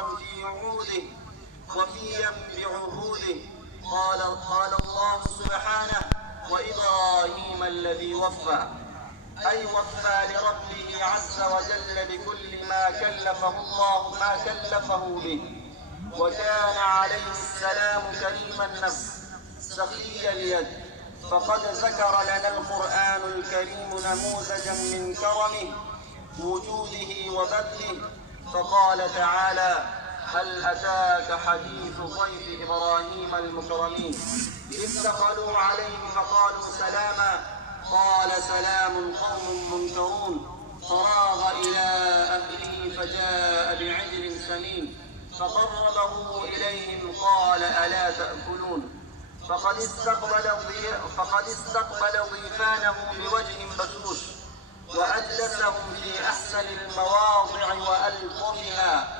صادقا في وعوده وفيا بعهوده. قال الله سبحانه: وإبراهيم الذي وفى، أي وفى لربه عز وجل بكل ما كلفه به. وكان عليه السلام كريم النفس سخي اليد، فقد ذكر لنا القرآن الكريم نموذجا من كرمه وجوده وبذله، فقال تعالى: هل أتاك حديث ضيف إبراهيم المكرمين إذ دخلوا عليه فقالوا سلاما، قال سلام قوم منكرون، فراغ إلى أهله فجاء بعجل سمين فقربه إليهم قال: ألا تأكلون؟ فقد استقبل ضيفانه بوجه بشوش وأجلسهم في أحسن المواضع وألطفها،